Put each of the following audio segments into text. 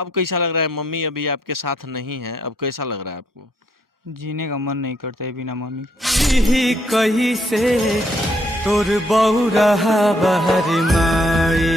अब कैसा लग रहा है? मम्मी अभी आपके साथ नहीं है, अब कैसा लग रहा है आपको? जीने का मन नहीं करता है बिना मम्मी ही कही से तोर बहु रहा बहर माई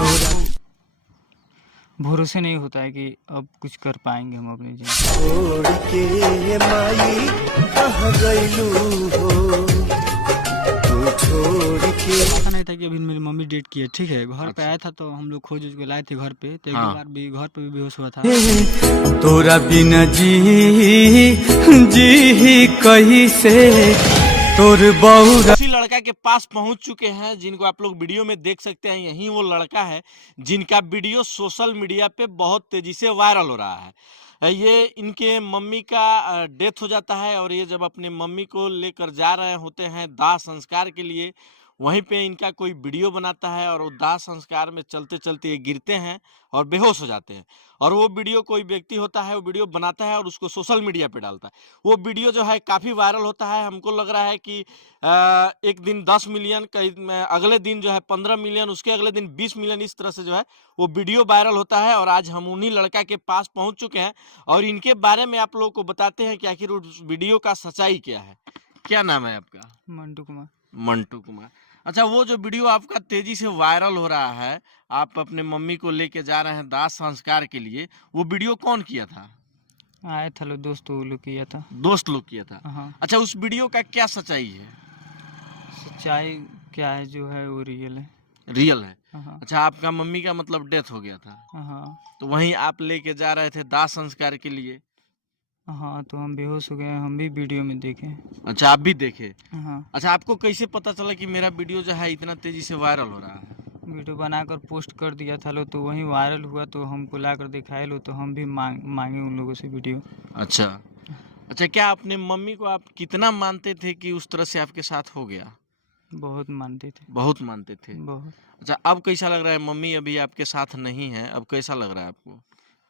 को भरोसे नहीं होता है कि अब कुछ कर पाएंगे हम अपने जीवन छोड़ के माई कह गईलू हो तू छोड़ के। ऐसा नहीं था कि अभी मेरी मम्मी डेट की है, ठीक है। घर पे अच्छा। आया था तो हम लोग खोज उज के लाए थे घर पे, तो एक दो हाँ। बार भी घर पे भी बेहोश हुआ था। तोरा बिना जी ही कही से तोर बहु उसी लड़का के पास पहुंच चुके हैं जिनको आप लोग वीडियो में देख सकते हैं। यही वो लड़का है जिनका वीडियो सोशल मीडिया पे बहुत तेजी से वायरल हो रहा है। ये इनके मम्मी का डेथ हो जाता है और ये जब अपने मम्मी को लेकर जा रहे होते हैं दाह संस्कार के लिए, वहीं पे इनका कोई वीडियो बनाता है और वो दाह संस्कार में चलते चलते ये गिरते हैं और बेहोश हो जाते हैं। और वो वीडियो कोई व्यक्ति होता है, वो वीडियो बनाता है और उसको सोशल मीडिया पे डालता है। वो वीडियो जो है काफ़ी वायरल होता है। हमको लग रहा है कि एक दिन 10 मिलियन, अगले दिन जो है 15 मिलियन, उसके अगले दिन 20 मिलियन, इस तरह से जो है वो वीडियो वायरल होता है। और आज हम उन्हीं लड़का के पास पहुंच चुके हैं और इनके बारे में आप लोगों को बताते हैं कि आखिर उस वीडियो का सच्चाई क्या है। क्या नाम है आपका? मंटू कुमार। मंटू कुमार। अच्छा, वो जो वीडियो आपका तेजी से वायरल हो रहा है, आप अपने मम्मी को लेके जा रहे हैं दाह संस्कार के लिए, वो वीडियो कौन किया था? आया था लोग, दोस्त वो लोग किया था। दोस्त लोग किया था। हाँ। अच्छा, उस वीडियो का क्या सच्चाई है? सच्चाई क्या है जो है वो रियल है। रियल है। हाँ। अच्छा, आपका मम्मी का मतलब डेथ हो गया था, हाँ। तो वहीं आप लेके जा रहे थे दाह संस्कार के लिए। हाँ तो हम बेहोश हो गए, हम भी वीडियो में देखे। अच्छा, आप भी देखे। हाँ। अच्छा, आपको कैसे पता चला कि मेरा वीडियो जो है इतना तेजी से वायरल हो रहा है? वीडियो बनाकर पोस्ट कर दिया था लो, तो वहीं वायरल हुआ, तो हमको ला कर दिखाए लो, तो हम भी मांगे उन लोगों से वीडियो। अच्छा। अच्छा, क्या अपने मम्मी को आप कितना मानते थे कि उस तरह से आपके साथ हो गया? बहुत मानते थे। बहुत मानते थे। बहुत। अच्छा, अब कैसा लग रहा है? मम्मी अभी आपके साथ नहीं है, अब कैसा लग रहा है आपको?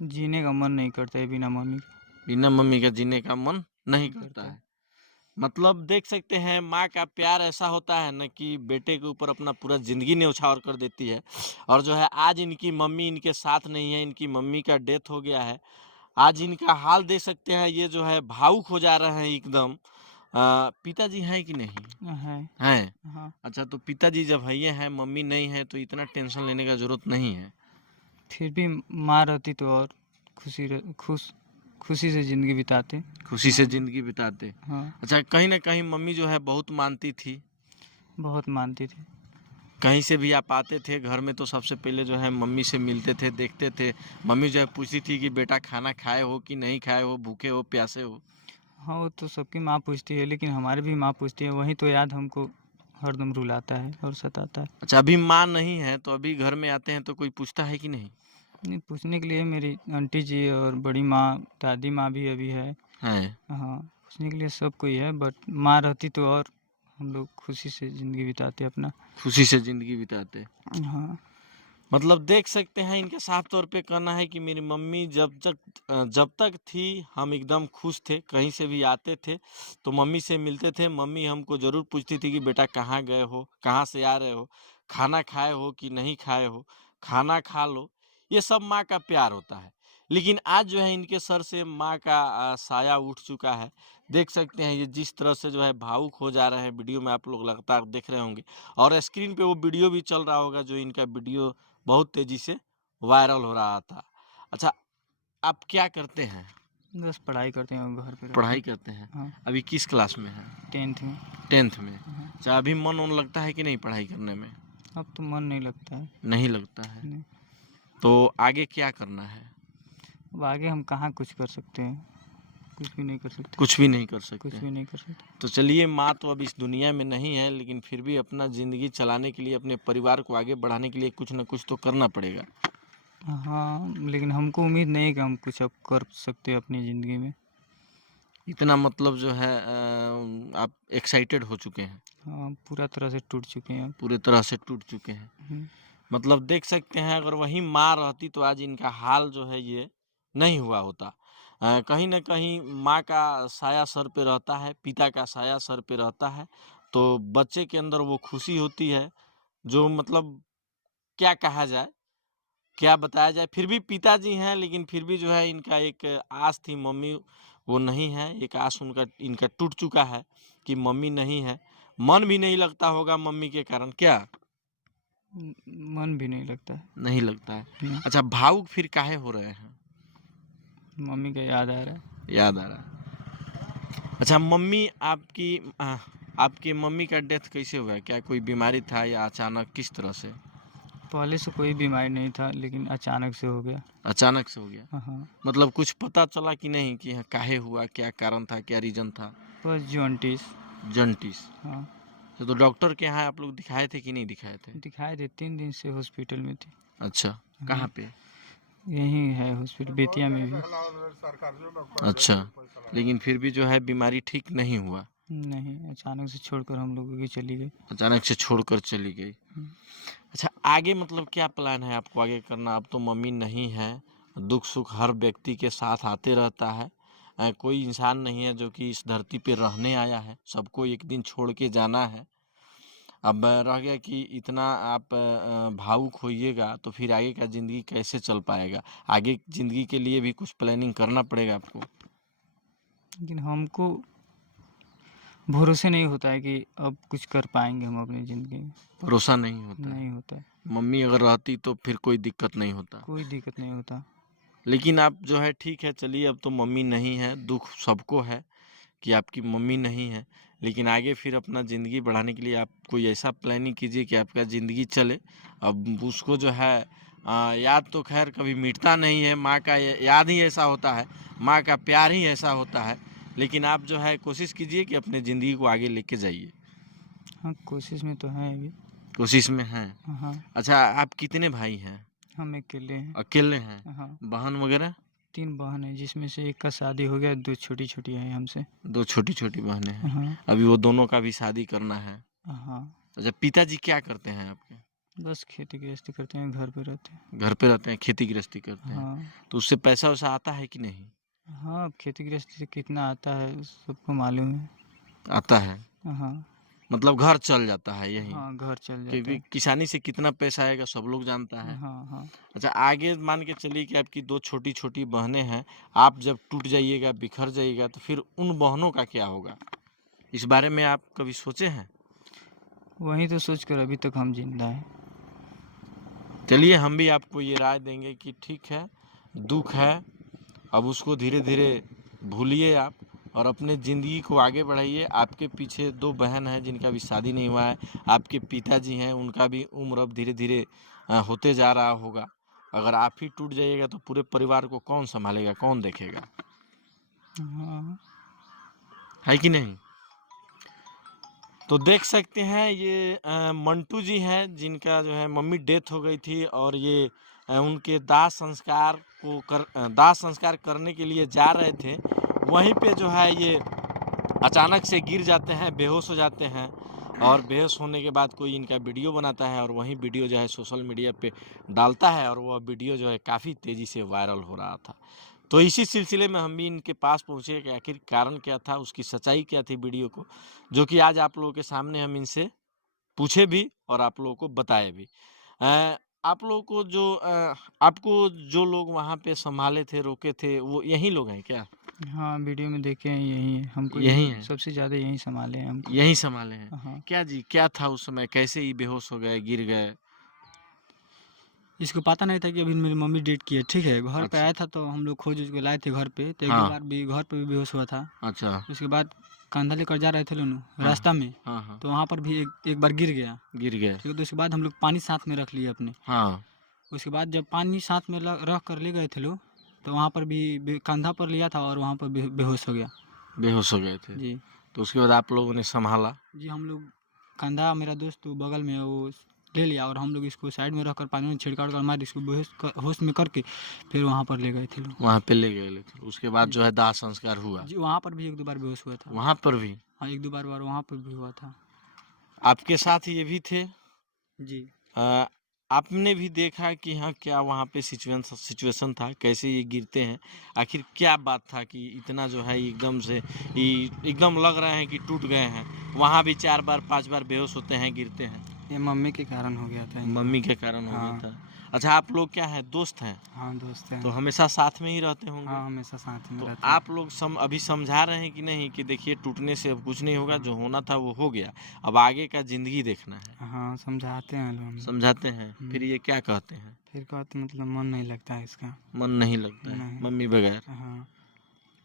जीने का मन नहीं करता है बिना मम्मी बिना मम्मी का जीने का मन नहीं करता करता है। है। मतलब देख सकते हैं, माँ का प्यार ऐसा होता है ना कि बेटे के ऊपर अपना पूरा ज़िंदगी न्यौछावर कर देती है। और जो है आज इनकी मम्मी इनके साथ नहीं है, इनकी मम्मी का डेथ हो गया है। आज इनका हाल देख सकते हैं, ये जो है भावुक हो जा रहे हैं एकदम। पिताजी हैं कि नहीं? है। हैं। हाँ। अच्छा, तो पिताजी जब है हैं, मम्मी नहीं है, तो इतना टेंशन लेने का ज़रूरत नहीं है। फिर भी माँ रहती तो और खुशी से ज़िंदगी बिताते। खुशी से ज़िंदगी बिताते। हाँ। अच्छा, कहीं न कहीं मम्मी जो है बहुत मानती थी। बहुत मानती थी। कहीं से भी आप आते थे घर में तो सबसे पहले जो है मम्मी से मिलते थे, देखते थे। मम्मी जो है पूछती थी कि बेटा खाना खाए हो कि नहीं खाए हो, भूखे हो, प्यासे हो? हाँ वो तो सबकी माँ पूछती है, लेकिन हमारी भी माँ पूछती है, वही तो याद हमको हरदम रुलाता है और सताता है। अच्छा, अभी माँ नहीं है तो अभी घर में आते हैं तो कोई पूछता है कि नहीं? नहीं, पूछने के लिए मेरी आंटी जी और बड़ी माँ, दादी माँ भी अभी है। है। हाँ, पूछने के लिए सब कोई है, बट माँ रहती तो और हम लोग खुशी से ज़िंदगी बिताते अपना। खुशी से ज़िंदगी बिताते। हाँ। मतलब देख सकते हैं, इनका साफ तौर पे कहना है कि मेरी मम्मी जब तक थी हम एकदम खुश थे। कहीं से भी आते थे तो मम्मी से मिलते थे। मम्मी हमको ज़रूर पूछती थी कि बेटा कहाँ गए हो, कहाँ से आ रहे हो, खाना खाए हो कि नहीं खाए हो, खाना खा लो। ये सब माँ का प्यार होता है। लेकिन आज जो है इनके सर से माँ का साया उठ चुका है। देख सकते हैं ये जिस तरह से जो है भावुक हो जा रहे हैं, वीडियो में आप लोग लगातार देख रहे होंगे और स्क्रीन पे वो वीडियो भी चल रहा होगा जो इनका वीडियो बहुत तेजी से वायरल हो रहा था। अच्छा, आप क्या करते हैं? बस पढ़ाई करते हैं और घर पे रहते पढ़ाई हैं। करते हैं। हाँ। अभी किस क्लास में हैं? 10th में। 10th में। हाँ। अच्छा, अभी मन लगता है कि नहीं पढ़ाई करने में? अब तो मन नहीं लगता है। नहीं लगता है। नहीं। तो आगे क्या करना है? अब आगे हम कहाँ कुछ कर सकते हैं, कुछ भी नहीं कर सकते। कुछ भी नहीं कर कुछ सकते। भी नहीं कर सकते। तो चलिए, माँ तो अब इस दुनिया में नहीं है, लेकिन फिर भी अपना ज़िंदगी चलाने के लिए, अपने परिवार को आगे बढ़ाने के लिए कुछ न कुछ तो करना पड़ेगा। हाँ, लेकिन हमको उम्मीद नहीं है कि हम कुछ अब कर सकते हैं अपनी ज़िंदगी में। इतना मतलब जो है आप एक्साइटेड हो चुके हैं, हाँ, पूरा तरह से टूट चुके हैं अब। पूरे तरह से टूट चुके हैं। मतलब देख सकते हैं, अगर वही माँ रहती तो आज इनका हाल जो है ये नहीं हुआ होता। कहीं न कहीं माँ का साया सर पे रहता है, पिता का साया सर पे रहता है, तो बच्चे के अंदर वो खुशी होती है जो मतलब क्या कहा जाए। क्या बताया जाए, फिर भी पिताजी हैं, लेकिन फिर भी जो है इनका एक आस थी, मम्मी वो नहीं है, एक आस इनका टूट चुका है कि मम्मी नहीं है। मन भी नहीं लगता होगा मम्मी के कारण, क्या मन भी नहीं लगता है। नहीं लगता है? नहीं, अच्छा, भावुक फिर काहे हो रहे हैं? मम्मी का याद आ रहा है। याद आ रहा है। अच्छा, मम्मी आपकी मम्मी का डेथ कैसे हुआ? क्या कोई बीमारी था या अचानक, किस तरह से? पहले से कोई बीमारी नहीं था, लेकिन अचानक से हो गया। अचानक से हो गया? हाँ, मतलब कुछ पता चला कि नहीं कि काहे हुआ, क्या कारण था, क्या रीजन था? बस जॉन्टिस। जॉन्टिस। हाँ, तो डॉक्टर के यहाँ आप लोग दिखाए थे कि नहीं दिखाए थे? दिखाए थे, 3 दिन से हॉस्पिटल में थी। अच्छा, कहाँ पे? यहीं है हॉस्पिटल, बेतिया में भी। अच्छा, लेकिन फिर भी जो है बीमारी ठीक नहीं हुआ? नहीं, अचानक से छोड़कर हम लोगों की चली गई। अचानक से छोड़कर चली गई। हम्म। अच्छा, आगे मतलब क्या प्लान है आपको आगे करना? अब तो मम्मी नहीं है, दुख सुख हर व्यक्ति के साथ आते रहता है। कोई इंसान नहीं है जो कि इस धरती पे रहने आया है, सबको एक दिन छोड़ के जाना है। अब रह गया कि इतना आप भावुक होइएगा तो फिर आगे का ज़िंदगी कैसे चल पाएगा? आगे ज़िंदगी के लिए भी कुछ प्लानिंग करना पड़ेगा आपको। लेकिन हमको भरोसे नहीं होता है कि अब कुछ कर पाएंगे हम अपनी ज़िंदगी में। भरोसा नहीं होता है। नहीं होता है, मम्मी अगर रहती तो फिर कोई दिक्कत नहीं होता। कोई दिक्कत नहीं होता। लेकिन आप जो है ठीक है, चलिए अब तो मम्मी नहीं है, दुख सबको है कि आपकी मम्मी नहीं है, लेकिन आगे फिर अपना ज़िंदगी बढ़ाने के लिए आप कोई ऐसा प्लानिंग कीजिए कि आपका ज़िंदगी चले। अब उसको जो है याद तो खैर कभी मिटता नहीं है, माँ का याद ही ऐसा होता है, माँ का प्यार ही ऐसा होता है, लेकिन आप जो है कोशिश कीजिए कि अपने ज़िंदगी को आगे लेके जाइए। हाँ, कोशिश में तो है अभी। कोशिश में हैं। हाँ, अच्छा, आप कितने भाई हैं? हम अकेले हैं। अकेले हैं? हाँ, बहन वगैरह? 3 बहन हैं, जिसमें से एक का शादी हो गया, 2 छोटी-छोटी हैं हमसे। 2 छोटी-छोटी बहनें हैं। हाँ, अभी वो दोनों का भी शादी करना है। हाँ, अच्छा, पिताजी क्या करते हैं आपके? बस खेती गृहस्थी करते हैं, घर पे रहते हैं। घर पे रहते हैं, खेती गृहस्थी करते हैं। हाँ, तो उससे पैसा वैसा आता है कि नहीं? हाँ, अब खेती गृहस्थी से कितना आता है सबको मालूम है। आता है, हाँ, मतलब घर चल जाता है यही? हाँ, घर चल जाता क्योंकि है। किसानी से कितना पैसा आएगा सब लोग जानता है। हाँ, हाँ, अच्छा, आगे मान के चलिए कि आपकी 2 छोटी-छोटी बहनें हैं, आप जब टूट जाइएगा, बिखर जाइएगा, तो फिर उन बहनों का क्या होगा? इस बारे में आप कभी सोचे हैं? वही तो सोचकर अभी तक हम जिंदा हैं। चलिए, हम भी आपको ये राय देंगे कि ठीक है, दुख है, अब उसको धीरे-धीरे भूलिए आप और अपने ज़िंदगी को आगे बढ़ाइए। आपके पीछे 2 बहन हैं जिनका भी शादी नहीं हुआ है, आपके पिताजी हैं, उनका भी उम्र अब धीरे-धीरे होते जा रहा होगा। अगर आप ही टूट जाइएगा तो पूरे परिवार को कौन सँभालेगा, कौन देखेगा? हाँ, है कि नहीं? तो देख सकते हैं ये मंटू जी हैं जिनका जो है मम्मी डेथ हो गई थी और ये उनके दाह संस्कार करने के लिए जा रहे थे, वहीं पे जो है ये अचानक से गिर जाते हैं, बेहोश हो जाते हैं और बेहोश होने के बाद कोई इनका वीडियो बनाता है और वही वीडियो जो है सोशल मीडिया पे डालता है और वह वीडियो जो है काफ़ी तेज़ी से वायरल हो रहा था। तो इसी सिलसिले में हम भी इनके पास पहुँचे कि आखिर कारण क्या था, उसकी सच्चाई क्या थी वीडियो को, जो कि आज आप लोगों के सामने हम इनसे पूछे भी और आप लोगों को बताए भी। आप लोगों को आपको जो लोग वहाँ पे संभाले थे, रोके थे, वो यही लोग हैं क्या? हाँ, वीडियो में देखे हैं, यही है हमको। यही हैं? सबसे ज़्यादा यही संभाले हैं हमको। यही संभाले हैं? हाँ, क्या जी, क्या था उस समय? कैसे ये बेहोश हो गए, गिर गए? इसको पता नहीं था कि अभी मेरी मम्मी डेट की है, ठीक है। घर पे अच्छा। आया था तो हम लोग खोज के लाए थे घर पे, तो एक हाँ। दो बार भी घर पे भी बेहोश हुआ था। अच्छा। उसके बाद कंधा लेकर जा रहे थे लोग हाँ। रास्ता में, हाँ, हाँ। तो वहाँ पर भी एक बार गिर गया, गिर गए। ठीक है। तो उसके बाद हम लोग पानी साथ में रख लिए अपने। हाँ। उसके बाद जब पानी साथ में रख कर ले गए थे लोग, तो वहाँ पर भी कंधा पर लिया था और वहाँ पर बेहोश हो गया। बेहोश हो गए थे? जी, तो उसके बाद आप लोगों ने संभाला? जी, हम लोग कंधा, मेरा दोस्त बगल में है, वो ले लिया और हम लोग इसको साइड में रखकर पानी में छिड़काव कर मार इसको होश में करके फिर वहाँ पर ले गए थे लोग। वहाँ पे ले गए थे। उसके बाद जो है दाह संस्कार हुआ? जी, वहाँ पर भी 1-2 बार बेहोश हुआ था। वहाँ पर भी? हाँ, 1-2 बार वहाँ पर भी हुआ था। आपके साथ ये भी थे? जी, आपने भी देखा कि हाँ क्या वहाँ पे सिचुएशन था, कैसे ये गिरते हैं, आखिर क्या बात था कि इतना जो है एकदम से एकदम लग रहे हैं कि टूट गए हैं, वहाँ भी 4 बार 5 बार बेहोश होते हैं, गिरते हैं? ये मम्मी के कारण हो गया था। मम्मी के कारण हो गया हाँ। था। अच्छा, आप लोग क्या है, दोस्त हैं? हाँ दोस्त हैं। तो हमेशा साथ में ही रहते होंगे? हाँ हमेशा साथ में तो रहते हैं। आप लोग अभी समझा रहे हैं कि नहीं कि देखिए टूटने से अब कुछ नहीं होगा, जो होना था वो हो गया, अब आगे का जिंदगी देखना है, हाँ समझाते हैं हम। समझाते हैं? फिर ये क्या कहते हैं? फिर कहते मतलब मन नहीं लगता है इसका। मन नहीं लगता है नहीं। मम्मी बगैर? हाँ।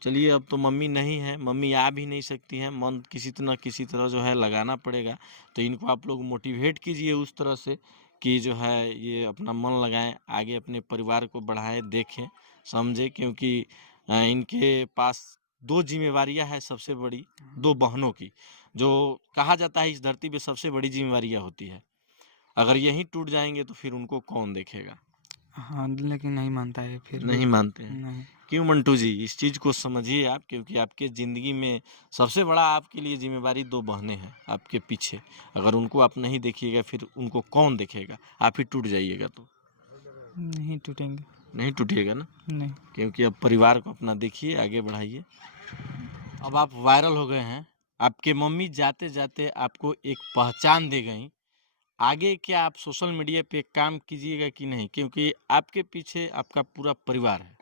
चलिए, अब तो मम्मी नहीं है, मम्मी आ भी नहीं सकती हैं, मन किसी तरह जो है लगाना पड़ेगा। तो इनको आप लोग मोटिवेट कीजिए उस तरह से कि जो है ये अपना मन लगाएं, आगे अपने परिवार को बढ़ाएं, देखें, समझें, क्योंकि इनके पास 2 जिम्मेवारियां है सबसे बड़ी, 2 बहनों की, जो कहा जाता है इस धरती पे सबसे बड़ी जिम्मेवारियां होती है। अगर यही टूट जाएंगे तो फिर उनको कौन देखेगा? हाँ लेकिन नहीं मानता है फिर भी। नहीं मानते हैं? नहीं। क्यों मंटू जी, इस चीज़ को समझिए आप, क्योंकि आपके ज़िंदगी में सबसे बड़ा आपके लिए जिम्मेवारी 2 बहनें हैं आपके पीछे। अगर उनको आप नहीं देखिएगा फिर उनको कौन देखेगा? आप ही टूट जाइएगा तो। नहीं टूटेंगे। नहीं टूटिएगा ना, नहीं। क्योंकि अब परिवार को अपना देखिए, आगे बढ़ाइए। अब आप वायरल हो गए हैं, आपके मम्मी जाते जाते आपको एक पहचान दे गई। आगे क्या आप सोशल मीडिया पे काम कीजिएगा कि नहीं? क्योंकि आपके पीछे आपका पूरा परिवार है।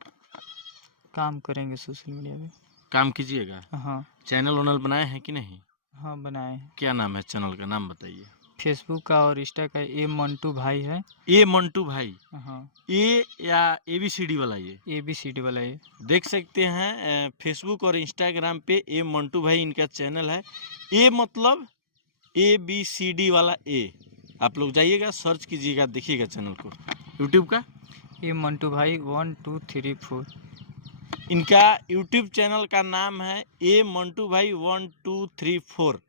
काम करेंगे सोशल मीडिया पे। काम कीजिएगा? हाँ। चैनल वैनल बनाए हैं कि नहीं? हाँ बनाए हैं। क्या नाम है चैनल का, नाम बताइए। फेसबुक का और इंस्टा का ए मंटू भाई है। ए मंटू भाई? हाँ। ए या ABCD वाला? ये ABCD वाला ये। देख सकते हैं फेसबुक और इंस्टाग्राम पे ए मंटू भाई इनका चैनल है। ए मतलब ABCD वाला ए। आप लोग जाइएगा, सर्च कीजिएगा, देखिएगा चैनल को, यूट्यूब का ए मंटू भाई 1 2 3 4। इनका यूट्यूब चैनल का नाम है ए मंटू भाई 1 2 3 4।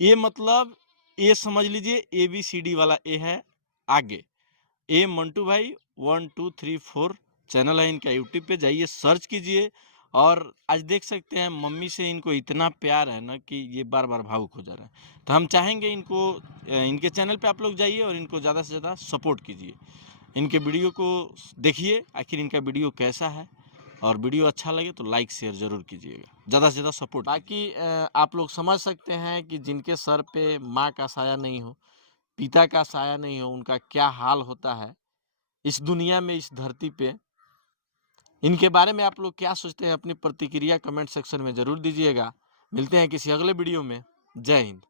ए मतलब ए समझ लीजिए, ABCD वाला ए है आगे। ए मंटू भाई 1 2 3 4 चैनल है इनका, यूट्यूब पे जाइए, सर्च कीजिए। और आज देख सकते हैं मम्मी से इनको इतना प्यार है ना कि ये बार बार भावुक हो जा रहे हैं। तो हम चाहेंगे इनको इनके चैनल पे आप लोग जाइए और इनको ज़्यादा से ज़्यादा सपोर्ट कीजिए, इनके वीडियो को देखिए, आखिर इनका वीडियो कैसा है। और वीडियो अच्छा लगे तो लाइक शेयर ज़रूर कीजिएगा, ज़्यादा से ज़्यादा सपोर्ट। बाकी आप लोग समझ सकते हैं कि जिनके सर पे माँ का साया नहीं हो, पिता का साया नहीं हो, उनका क्या हाल होता है इस दुनिया में, इस धरती पे। इनके बारे में आप लोग क्या सोचते हैं? अपनी प्रतिक्रिया कमेंट सेक्शन में ज़रूर दीजिएगा। मिलते हैं किसी अगले वीडियो में। जय हिंद।